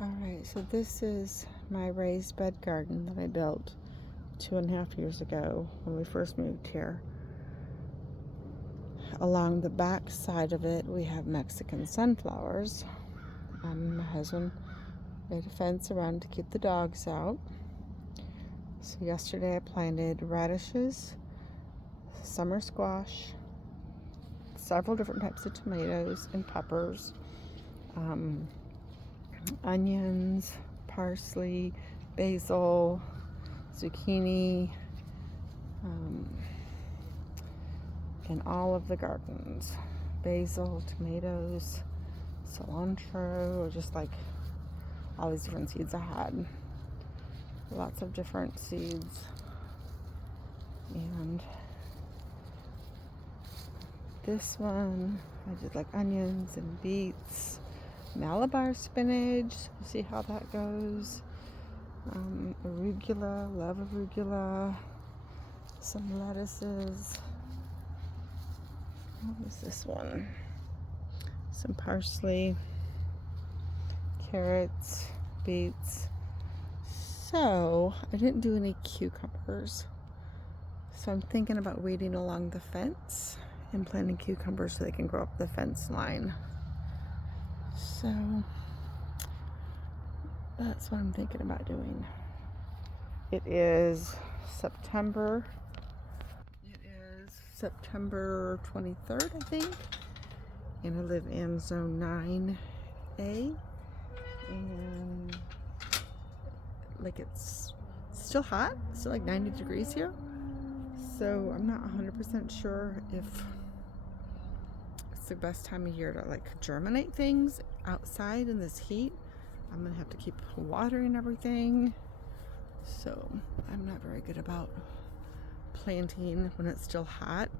Alright, so this is my raised bed garden that I built 2.5 years ago when we first moved here. Along the back side of it, we have Mexican sunflowers. My husband made a fence around to keep the dogs out. So yesterday I planted radishes, summer squash, several different types of tomatoes and peppers, onions, parsley, basil, zucchini, in all of the gardens. Basil, tomatoes, cilantro, just like all these different seeds I had. Lots of different seeds. And this one, I did like onions and beets, Malabar spinach, see how that goes. Arugula, love arugula, some lettuces. What was this one? Some parsley, carrots, beets. So I didn't do any cucumbers. So I'm thinking about weeding along the fence and planting cucumbers so they can grow up the fence line. So that's what I'm thinking about doing. It is September 23rd, I think. And I live in zone 9A. And like it's still hot, still like 90 degrees here. So I'm not 100% sure if it's the best time of year to like germinate things outside in this heat. I'm gonna have to keep watering everything. So I'm not very good about planting when it's still hot,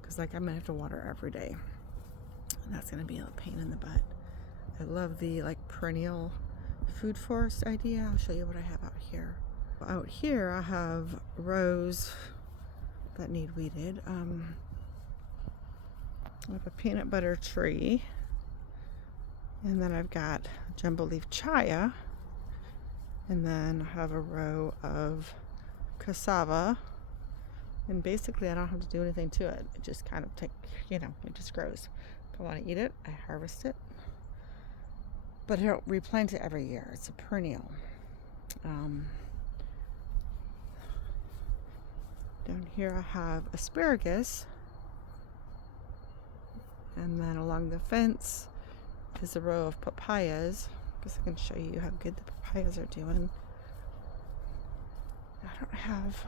because like I'm gonna have to water every day, and that's gonna be a pain in the butt. I love the like perennial food forest idea. I'll show you what I have out here. Out here I have rows that need weeded. I have a peanut butter tree, and then I've got jumbo leaf chaya, and then I have a row of cassava. And basically I don't have to do anything to it. It just kind of it just grows. If I want to eat it, I harvest it. But I don't replant it every year. It's a perennial. Down here I have asparagus. And then along the fence is a row of papayas. I guess I can show you how good the papayas are doing. I don't have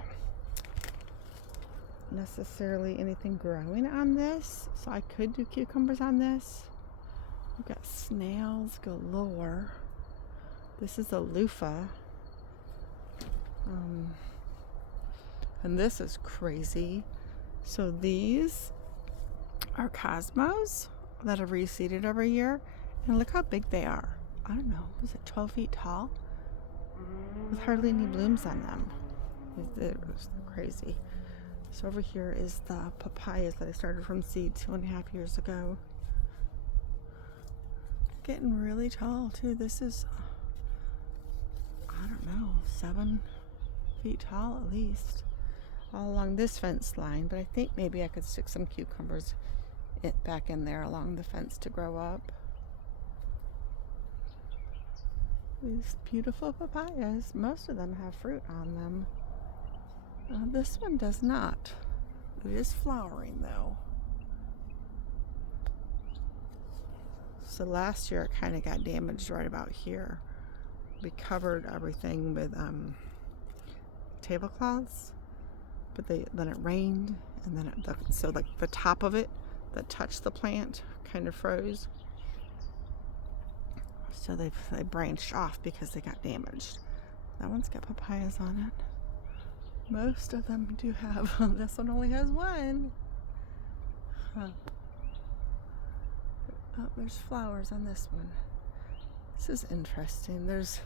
necessarily anything growing on this, so I could do cucumbers on this. We've got snails galore. This is a loofah. And this is crazy. So these are cosmos that are reseeded every year, and look how big they are. I don't know, is it 12 feet tall? With hardly any blooms on them. It's crazy. So over here is the papayas that I started from seed 2.5 years ago. Getting really tall too. This is, I don't know, 7 feet tall at least. All along this fence line, but I think maybe I could stick some cucumbers back in there along the fence to grow up. These beautiful papayas, most of them have fruit on them. This one does not. It is flowering though. So last year it kind of got damaged right about here. We covered everything with tablecloths, but then it rained, and then so like the top of it that touched the plant kind of froze. So they branched off because they got damaged. That one's got papayas on it. Most of them do have. This one only has one. Huh. Oh, there's flowers on this one. This is interesting. There's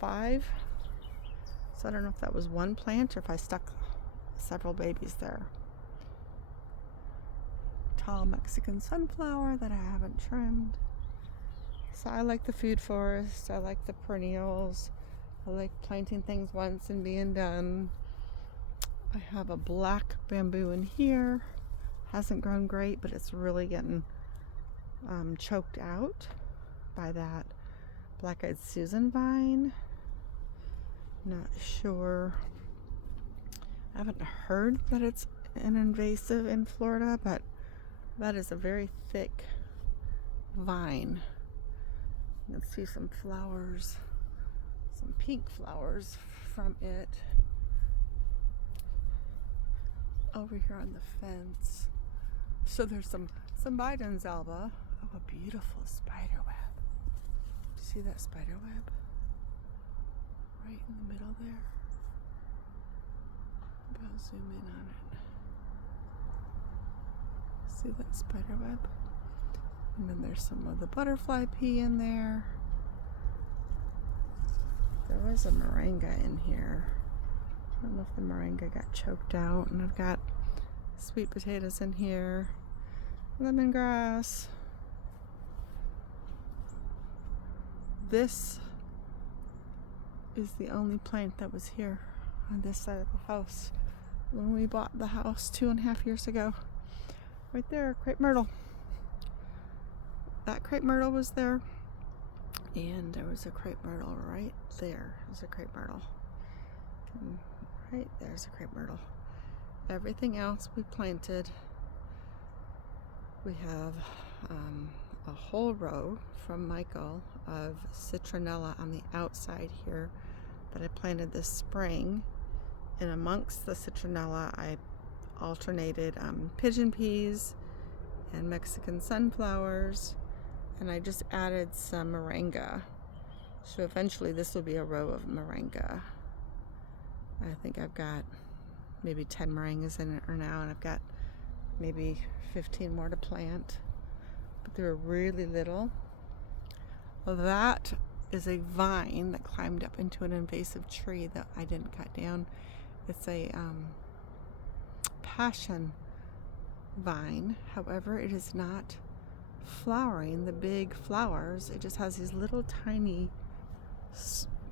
5. So I don't know if that was one plant or if I stuck several babies there. Tall Mexican sunflower that I haven't trimmed. So I like the food forest. I like the perennials. I like planting things once and being done. I have a black bamboo in here. Hasn't grown great, but it's really getting choked out by that black-eyed Susan vine. Not sure. I haven't heard that it's an invasive in Florida, but that is a very thick vine. You can see some flowers, some pink flowers from it over here on the fence. So there's some Biden's alba. Oh, a beautiful spider web. Do you see that spider web? Right in the middle there. Maybe I'll zoom in on it. See that spider web? And then there's some of the butterfly pea in there. There was a moringa in here. I don't know if the moringa got choked out. And I've got sweet potatoes in here. Lemongrass. This is the only plant that was here on this side of the house when we bought the house 2.5 years ago. Right there, crepe myrtle. That crepe myrtle was there, and there was a crepe myrtle right there. There's a crepe myrtle. And right there's a crepe myrtle. Everything else we planted. We have a whole row from Michael of citronella on the outside here that I planted this spring. And amongst the citronella, I alternated pigeon peas and Mexican sunflowers, and I just added some moringa. So eventually this will be a row of moringa. I think I've got maybe 10 moringas in it now, and I've got maybe 15 more to plant, but they're really little. That is a vine that climbed up into an invasive tree that I didn't cut down. It's a passion vine. However, it is not flowering the big flowers. It just has these little tiny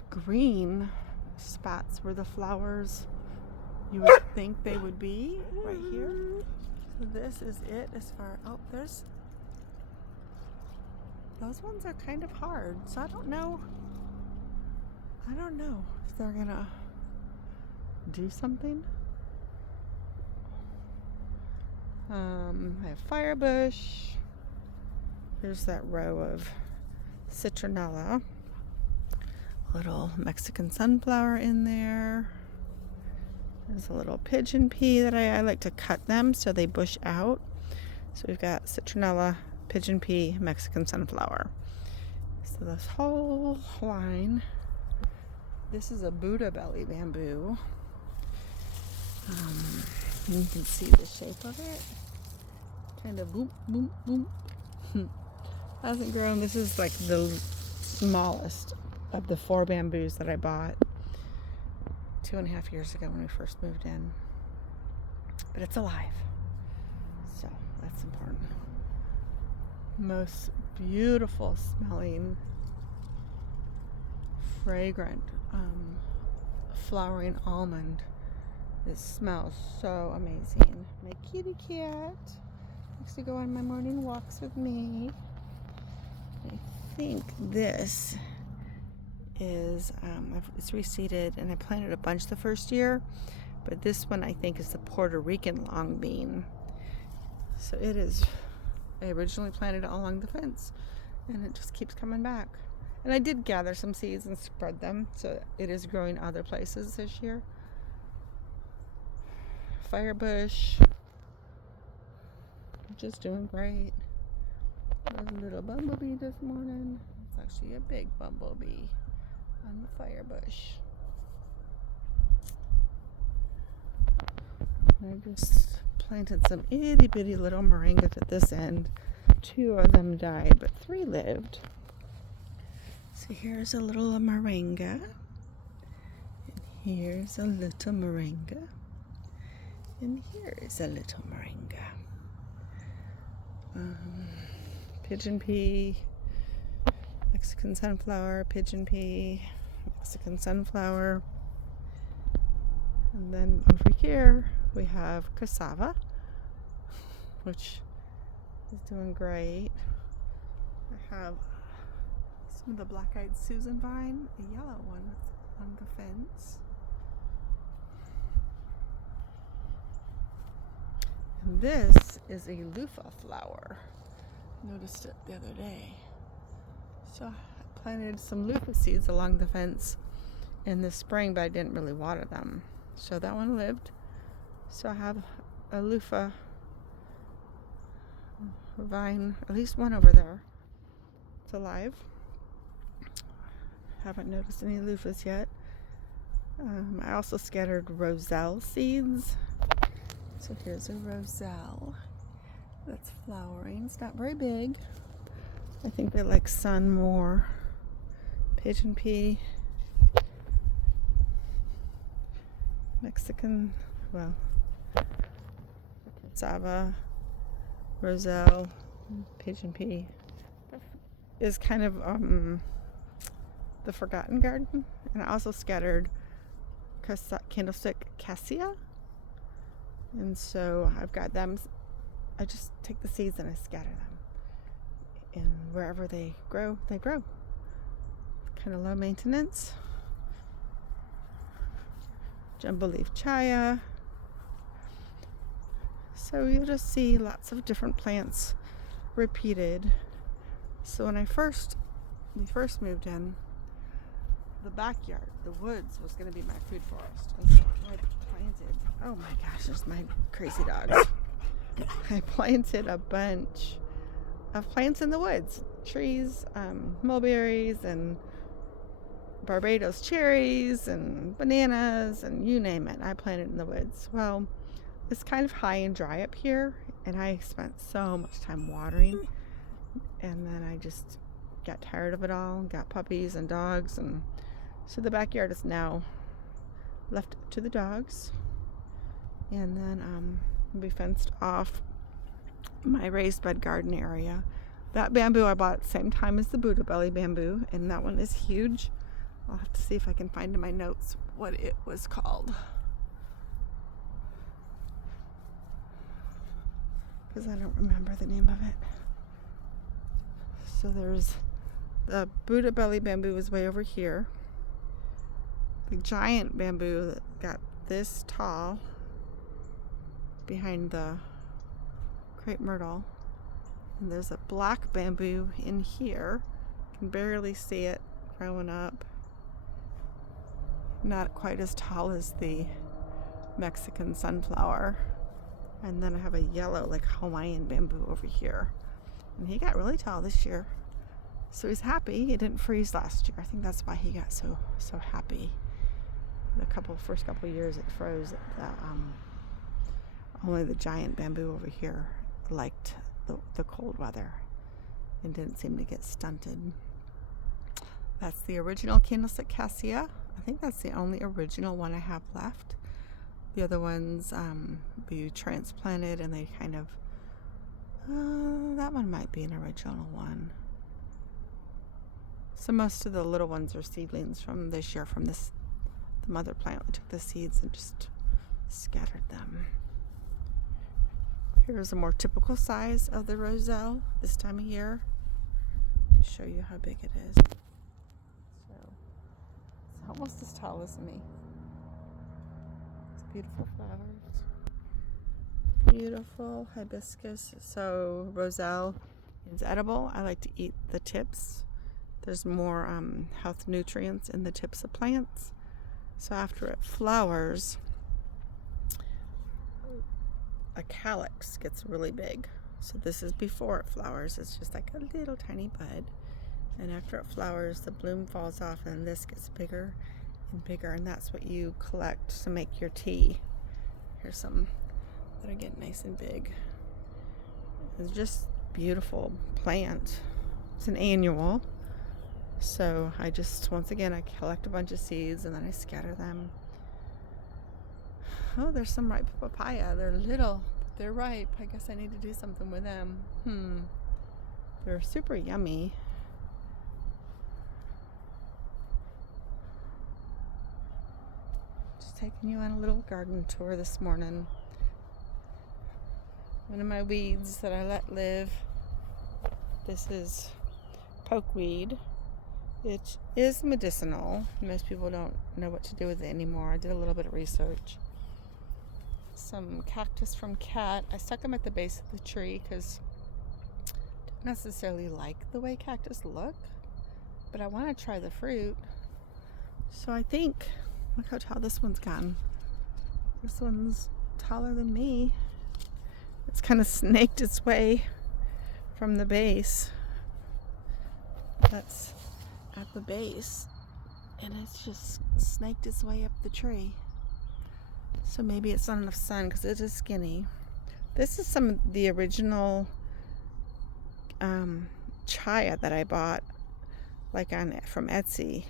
green spots where the flowers you would think they would be right here. So this is it as far, oh, those ones are kind of hard. So I don't know if they're gonna do something. I have firebush. Here's that row of citronella. Little Mexican sunflower in there. There's a little pigeon pea that I like to cut them so they bush out. So we've got citronella, pigeon pea, Mexican sunflower. So this whole line. This is a Buddha belly bamboo. You can see the shape of it. Kind of boom, boom, boom. Hasn't grown. This is like the smallest of the 4 bamboos that I bought 2.5 years ago when we first moved in. But it's alive. So that's important. Most beautiful smelling, fragrant, flowering almond. It smells so amazing. My kitty cat likes to go on my morning walks with me. I think this is, it's reseeded, and I planted a bunch the first year, but this one I think is the Puerto Rican long bean. So it is, I originally planted it all along the fence, and it just keeps coming back. And I did gather some seeds and spread them, so it is growing other places this year. Firebush, just doing great. There's a little bumblebee this morning. It's actually a big bumblebee on the firebush. I just planted some itty bitty little moringas at this end. 2 of them died, but 3 lived. So here's a little moringa, and here's a little moringa, and here is a little moringa. Pigeon pea, Mexican sunflower, pigeon pea, Mexican sunflower. And then over here we have cassava, which is doing great. I have some of the black-eyed Susan vine, a yellow one that's on the fence. And this is a loofah flower. Noticed it the other day. So I planted some loofah seeds along the fence in the spring, but I didn't really water them. So that one lived. So I have a loofah vine, at least one over there. It's alive. Haven't noticed any loofahs yet. I also scattered roselle seeds. So here's a roselle that's flowering. It's not very big. I think they like sun more. Pigeon pea. Mexican, well, cassava, roselle, pigeon pea. Is kind of the forgotten garden. And I also scattered candlestick cassia. And so I've got them. I just take the seeds and I scatter them. And wherever they grow, they grow. Kind of low maintenance. Jumbo leaf chaya. So you'll just see lots of different plants repeated. So when we first moved in, the backyard, the woods was going to be my food forest. And so I planted, oh my gosh, there's my crazy dogs. I planted a bunch of plants in the woods. Trees, mulberries and Barbados cherries and bananas and you name it. I planted in the woods. Well, it's kind of high and dry up here, and I spent so much time watering, and then I just got tired of it all, got puppies and dogs, and so the backyard is now left to the dogs. And then we fenced off my raised bed garden area. That bamboo I bought at the same time as the Buddha belly bamboo, and that one is huge. I'll have to see if I can find in my notes what it was called, because I don't remember the name of it. So there's the Buddha belly bamboo is way over here. The giant bamboo that got this tall behind the crepe myrtle. And there's a black bamboo in here. You can barely see it growing up. Not quite as tall as the Mexican sunflower. And then I have a yellow, like Hawaiian bamboo over here. And he got really tall this year. So he's happy. He didn't freeze last year. I think that's why he got so happy. The first couple years it froze. Only the giant bamboo over here liked the cold weather and didn't seem to get stunted. That's the original candlestick cassia. I think that's the only original one I have left. The other ones we transplanted, and they kind of that one might be an original one. So most of the little ones are seedlings from this year, from the mother plant. We took the seeds and just scattered them. Here's a more typical size of the roselle this time of year. Let me show you how big it is. So it's almost as tall as me. It's beautiful flowers. Beautiful hibiscus. So roselle is edible. I like to eat the tips. There's more health nutrients in the tips of plants. So after it flowers, a calyx gets really big. So this is before it flowers. It's just like a little tiny bud. And after it flowers, the bloom falls off, and this gets bigger and bigger. And that's what you collect to make your tea. Here's some that are getting nice and big. It's just beautiful plant. It's an annual. So I just, once again, I collect a bunch of seeds and then I scatter them. Oh, there's some ripe papaya. They're little, but they're ripe. I guess I need to do something with them. They're super yummy. Just taking you on a little garden tour this morning. One of my weeds that I let live. This is pokeweed. It is medicinal. Most people don't know what to do with it anymore. I did a little bit of research. Some cactus from Cat. I stuck them at the base of the tree because I don't necessarily like the way cactus look, but I want to try the fruit. So I think, look how tall this one's gotten. This one's taller than me. It's kind of snaked its way from the base. That's at the base, and it's just snaked its way up the tree. So maybe it's not enough sun because it is skinny. This is some of the original chaya that I bought from Etsy.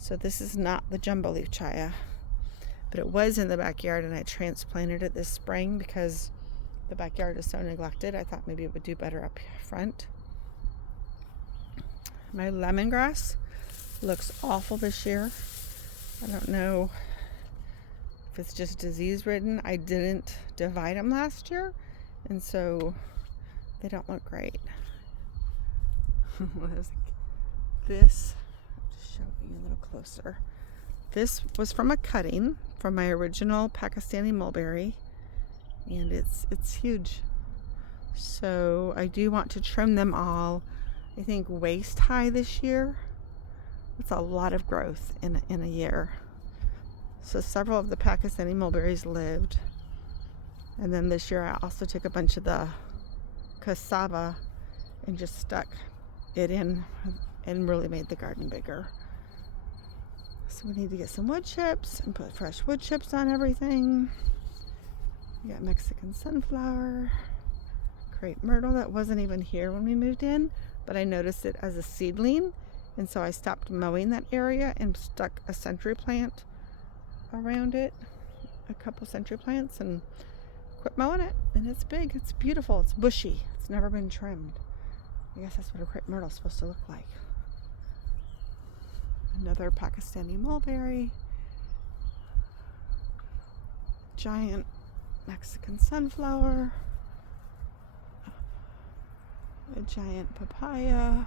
So this is not the jumbo leaf chaya, but it was in the backyard, and I transplanted it this spring because the backyard is so neglected. I thought maybe it would do better up front. My lemongrass looks awful this year. I don't know if it's just disease ridden. I didn't divide them last year, and so they don't look great. This, I'll just show you a little closer. This was from a cutting from my original Pakistani mulberry, and it's huge. So I do want to trim them all, I think waist high this year. It's a lot of growth in a year. So several of the Pakistani mulberries lived. And then this year I also took a bunch of the cassava and just stuck it in and really made the garden bigger. So we need to get some wood chips and put fresh wood chips on everything. We got Mexican sunflower, crepe myrtle that wasn't even here when we moved in, but I noticed it as a seedling, and so I stopped mowing that area and stuck a century plant around it, a couple century plants, and quit mowing it. And it's big, it's beautiful, it's bushy, it's never been trimmed. I guess that's what a crepe myrtle is supposed to look like. Another Pakistani mulberry, giant Mexican sunflower, a giant papaya,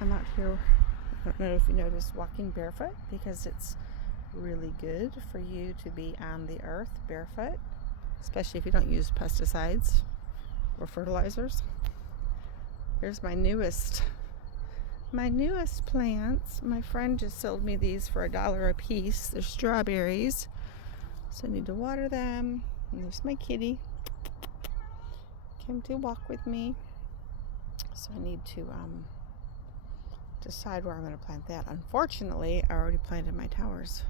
I'm out here, I don't know if you noticed, walking barefoot because it's really good for you to be on the earth barefoot, especially if you don't use pesticides or fertilizers. Here's my newest plants. My friend just sold me these for $1 a piece. They're strawberries, so I need to water them. And there's my kitty, came to walk with me, so I need to decide where I'm going to plant that. Unfortunately, I already planted my towers.